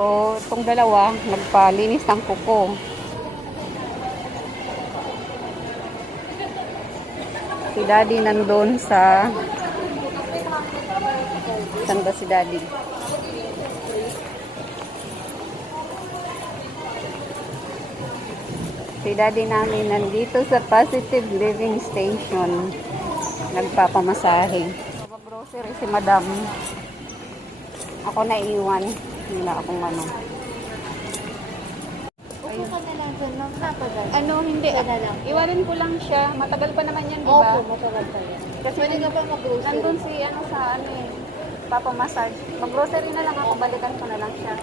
So, itong dalawa, nagpalinis ng kuko. Si Daddy nandun sa... Saan ba si Daddy? Si Daddy namin nandito sa Positive Living Station. Nagpapamasahe. Grocery si Madam. Ako naiwan. Wala akong ano. Upo ka na lang dun, ma'am. Napagal. Ano, hindi. Na lang. Iwanan ko lang siya. Matagal pa naman yan, di ba? Opo, matagal pa yan. Kasi Pwede ka pa mag-grocery. nandun si ano sa ano eh. Papamassage. Mag-grocery na lang ako. Balikan ko na lang siya.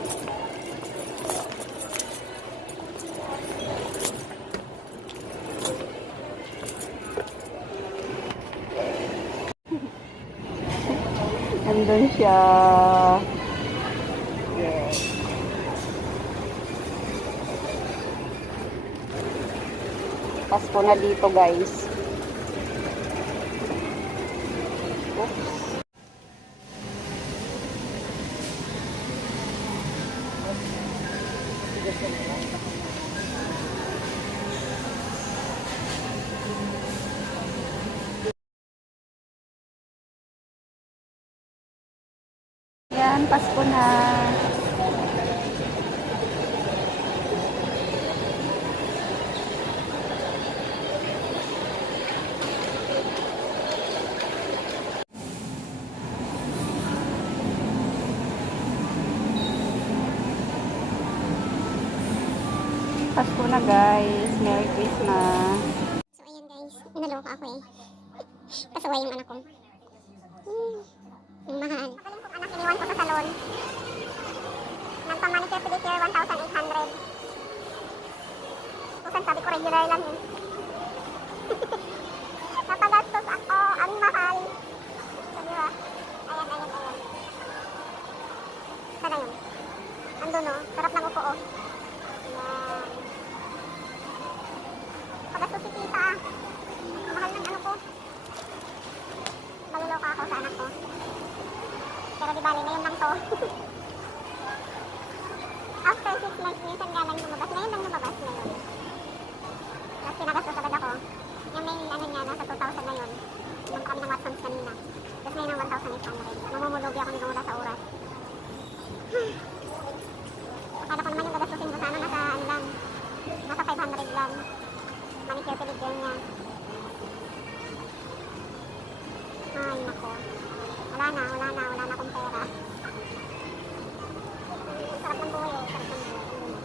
Nandun siya. Yes. Pasko na dito, guys. Oops. Yan, Pasko na. Pasko na, guys. Merry Christmas. So, ayan guys. Naloko ako eh. Pasaway yung anak ko. Yung mahal. Magaling kong anak, iniwan ko sa salon. Nang pamanicure pedicure, 1,800. Kusan sabi ko, regular lang yun. Napagastos ako. Ang mahal. So, diba? Ayan. Sana yun. Ando no. Sarap ng upo oh. Ayan. Pagastos si tita ah. Mahal ng ano ko. Maluloka ako sa anak ko. Pero di bali, ngayon lang to. After 6 months, minsan nga lang lumabas. Ngayon lang lumabas ngayon. Tapos pinagastos agad ako. Yung main ano niya, nasa 2,000 na yun. Yung kami ng Watsons kanina. Tapos ngayon ang 1,800. Mamumulugi ako nila sa oras. Akala ko naman yung gagastusin ko sa ano, nasa ano lang. Nasa 500 lang. Manicure pedicure niya. Ay, nako. Wala na akong pera. Sarap ng buhay, sarap ng buhay.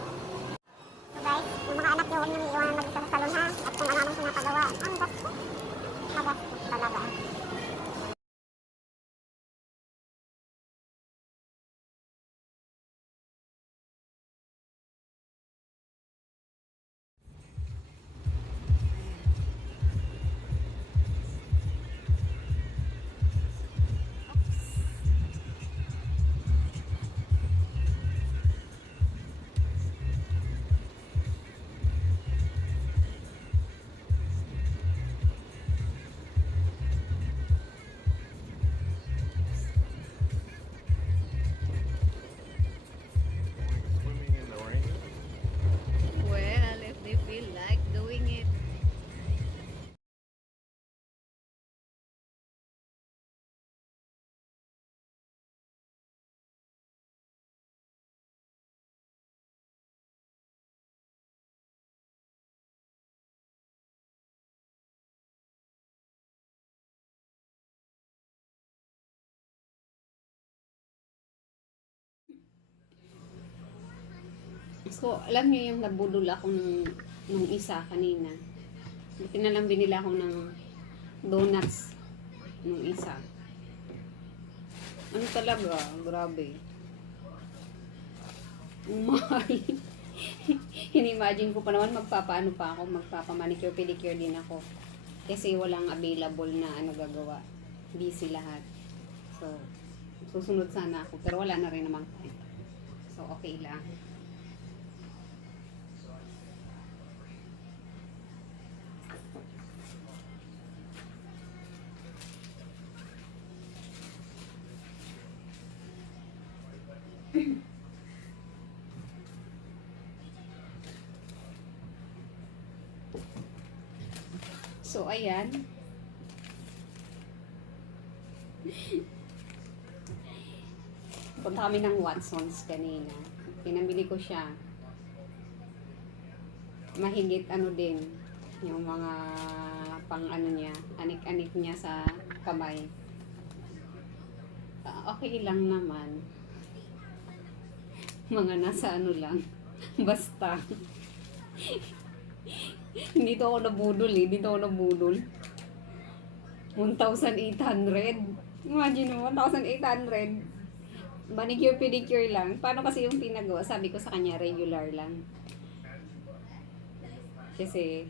So guys, yung mga anak nyo, huwag nyo iiwanan mag-isa sa salon ha. At kung ano-anong pinapagawa, ang gastos. Magastos talaga. Swimming in the rain? Well, if they feel like doing it. So, alam niyo yung nabudol ako nung isa kanina. Buti na lang binila ako ng donuts nung isa. Ano talaga? Grabe. Ang mahal. Inimagine ko pa naman magpapaano pa ako, magpapamanicure pedicure din ako. Kasi walang available na ano gagawa. Busy lahat. So, susunod sana ako. Pero wala na rin namang time. So, okay lang. So, ayan. Punta kami ng Watsons kanina. Pinamili ko siya. Mahigit ano din, yung mga pang ano niya, anik-anik niya sa kamay. Okay lang naman. Mga nasa ano lang. Basta. Dito ako nabudol eh. Dito ako nabudol. 1,800. Imagine mo, 1,800. Manicure, pedicure lang. Paano kasi yung pinagawa? Sabi ko sa kanya, regular lang. Kasi,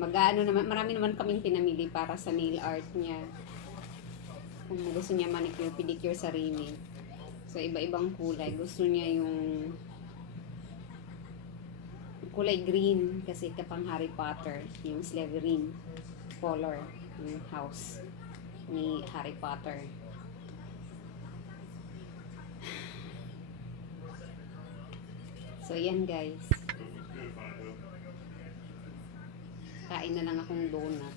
mag-ano naman, marami naman kaming pinamili para sa nail art niya. Kung gusto niya manicure, pedicure sarili. So, iba-ibang kulay. Gusto niya yung kulay green kasi kapang Harry Potter, yung Slytherin color, yung house ni Harry Potter. So, yan guys. Kain na lang akong donut.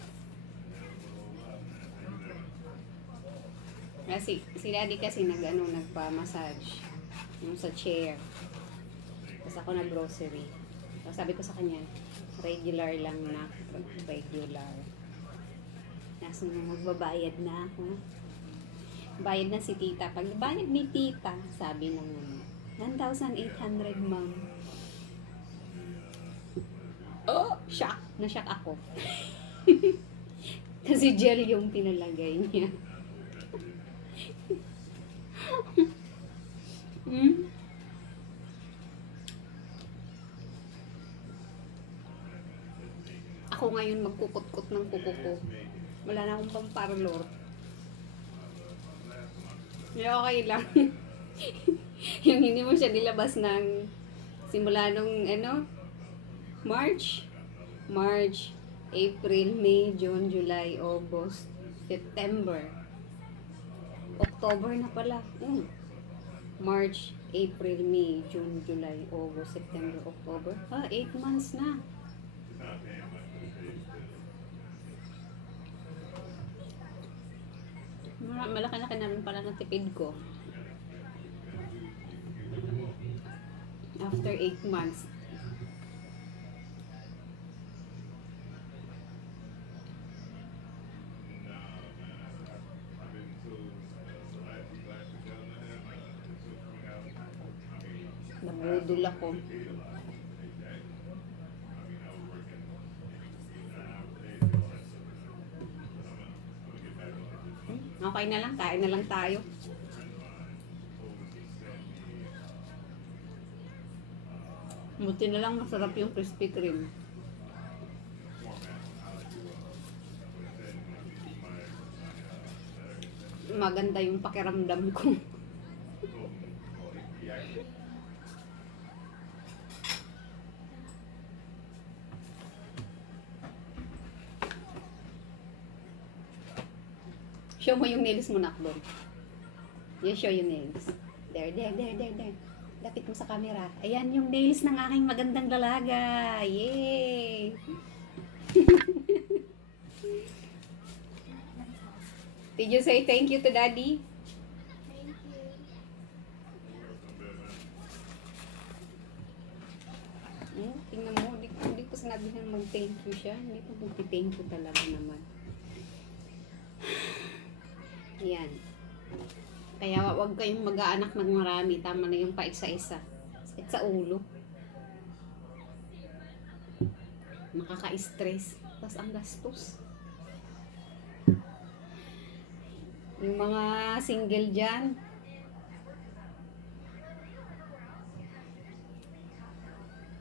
Kasi, si Daddy kasi nagpa-massage. Yung sa chair. Tapos ako nag-grocery. So, sabi ko sa kanya, regular lang na. Regular. Nasa magbabayad na ako. Bayad na si tita. Pag bayad ni tita, sabi ng 1,800, ma'am. Oh, shock. Na-shock ako. Kasi gel yung pinalagay niya. Hmm? Ako ngayon magkukot-kot ng kuko ko. Wala na akong pang-parlor. Okay lang. Yung hindi mo siya nilabas ng simula nung March, April, May, June, July, August, September, October na pala. March, April, May, June, July, August, September, October. 8 months na. Malaki-laki na rin pala ng tipid ko. After 8 months. Nabudol ako. Okay na lang, kain na lang tayo. Buti na lang masarap yung Krispy Kreme. Maganda yung pakiramdam ko. Show mo yung nails mo, Nakdon. Yes, show yung nails. There. Lapit mo sa camera. Ayan yung nails ng aking magandang dalaga. Yay! Did you say thank you to Daddy? Thank you. Tingnan mo, hindi ko sinabi na mag-thank you siya. Hindi ko mag-thank you talaga naman. Yan. Kaya wag kayong mag-aanak ng marami. Tama na yung paisa-isa. Sakit sa ulo. Makaka-stress. Tapos ang gastos. Yung mga single dyan.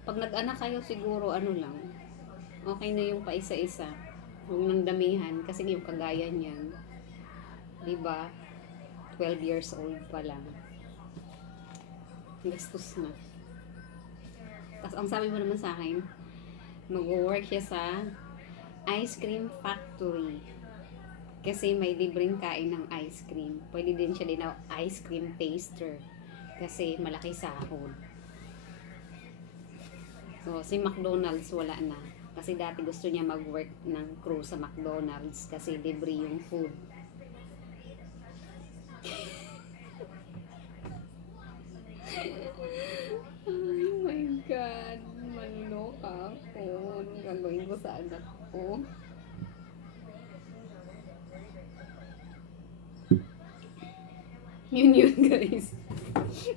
Pag nag-anak kayo siguro lang. Okay na yung paisa-isa. Huwag nang damihan. Kasi yung kagaya niyan. Diba? 12 years old pa lang. Gastos na. Tapos ang sabi mo naman sa akin, mag-work siya sa ice cream factory. Kasi may libreng kain ng ice cream. Pwede din siya din na ice cream taster. Kasi malaki sahod. So, si McDonald's wala na. Kasi dati gusto niya mag-work ng crew sa McDonald's kasi libre yung food. Oh my God, manloka ako. Anong gagawin ko sa anak ko? Yun guys.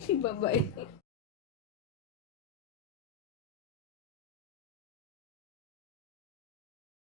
Bye-bye.